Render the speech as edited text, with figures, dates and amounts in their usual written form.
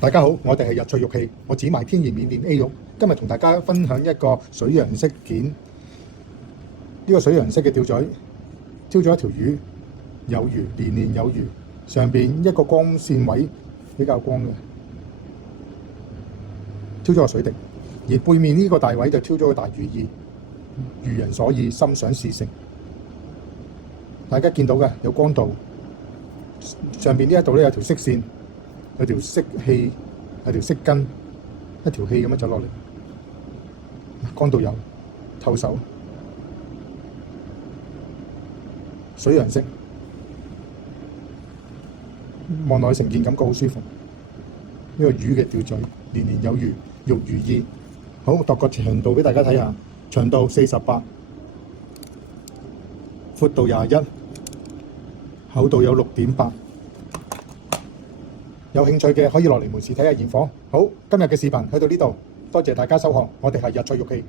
大家好，我哋係日趣玉器，我只賣天然緬甸 A 玉。今日同大家分享一個水楊式件。呢個水楊式嘅吊墜，挑咗一條魚，有魚，年年有餘。上邊一個光線位比較光嘅，挑咗個水滴。而背面呢個大位就挑咗個大寓意，如人所意，心想事成。大家見到嘅有光度，上邊呢一度咧有條色線。有條色氣，有條色根，一條氣咁樣走落嚟，光度有透手，水楊式，望落去成件感覺好舒服。呢個魚嘅吊墜，年年有餘，玉如意。好，度個長度俾大家睇下，長度48，闊度21，厚度有6.8。有興趣嘅可以落嚟門市睇下現貨。好，今日嘅視頻去到呢度，多謝大家收看，我哋係日趣玉器。